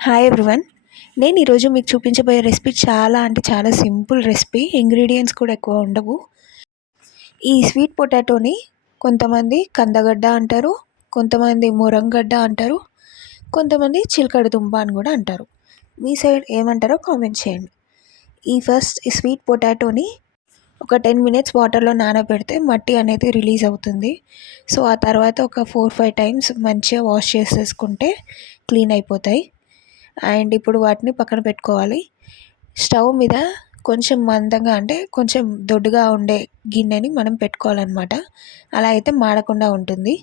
Hi everyone నేను ఈరోజు మీకు చూపించబోయే రెసిపీ చాలా అంటే చాలా సింపుల్ రెసిపీ ఇంగ్రీడియంట్స్ కూడా ఎక్కువ ఉండవు. ఈ స్వీట్ పొటాటోని కొంతమంది కందగడ్డ అంటారు కొంతమంది మురంగడ్డ అంటారు కొంతమంది చిలకడ దుంప అని కూడా అంటారు. మీ సైడ్ ఏమంటారో కామెంట్ చేయండి. ఈ ఫస్ట్ ఈ స్వీట్ పొటాటోని ఒక టెన్ మినిట్స్ వాటర్లో నానబెడితే మట్టి అనేది రిలీజ్ అవుతుంది. సో ఆ తర్వాత ఒక ఫోర్ ఫైవ్ టైమ్స్ మంచిగా వాష్ చేసేసుకుంటే క్లీన్ అయిపోతాయి. అండ్ ఇప్పుడు వాటిని పక్కన పెట్టుకోవాలి. స్టవ్ మీద కొంచెం మందంగా అంటే కొంచెం దొడ్డుగా ఉండే గిన్నెని మనం పెట్టుకోవాలన్నమాట. అలా అయితే మాడకుండా ఉంటుంది.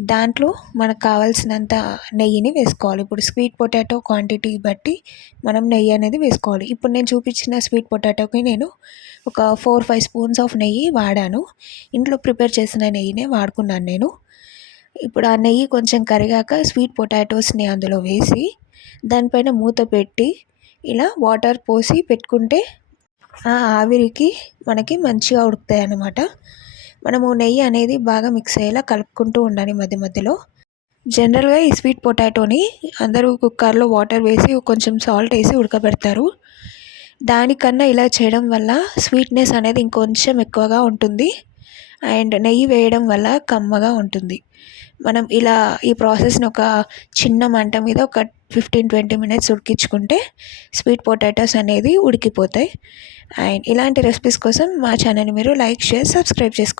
దాంట్లో మనకు కావాల్సినంత నెయ్యిని వేసుకోవాలి. ఇప్పుడు స్వీట్ పొటాటో క్వాంటిటీ బట్టి మనం నెయ్యి అనేది వేసుకోవాలి. ఇప్పుడు నేను చూపించిన స్వీట్ పొటాటోకి నేను ఒక ఫోర్ ఫైవ్ స్పూన్స్ ఆఫ్ నెయ్యి వాడాను. ఇంట్లో ప్రిపేర్ చేసిన నెయ్యినే వాడుకున్నాను నేను. ఇప్పుడు ఆ నెయ్యి కొంచెం కరిగాక స్వీట్ పొటాటోస్ని అందులో వేసి దానిపైన మూత పెట్టి ఇలా వాటర్ పోసి పెట్టుకుంటే ఆ ఆవిరికి మనకి మంచిగా ఉడుకుతాయి అన్నమాట. మనము నెయ్యి అనేది బాగా మిక్స్ అయ్యేలా కలుపుకుంటూ ఉండాలి మధ్య మధ్యలో. జనరల్గా ఈ స్వీట్ పొటాటోని అందరూ కుక్కర్లో వాటర్ వేసి కొంచెం సాల్ట్ వేసి ఉడకబెడతారు. దానికన్నా ఇలా చేయడం వల్ల స్వీట్నెస్ అనేది ఇంకొంచెం ఎక్కువగా ఉంటుంది. అండ్ నెయ్యి వేయడం వల్ల కమ్మగా ఉంటుంది. మనం ఇలా ఈ ప్రాసెస్ని ఒక చిన్న మంట మీద ఒక ఫిఫ్టీన్ ట్వంటీ మినిట్స్ ఉడికించుకుంటే స్వీట్ పొటాటోస్ అనేది ఉడికిపోతాయి. అండ్ ఇలాంటి రెసిపీస్ కోసం మా ఛానల్ని మీరు లైక్ షేర్ సబ్స్క్రైబ్ చేసుకోండి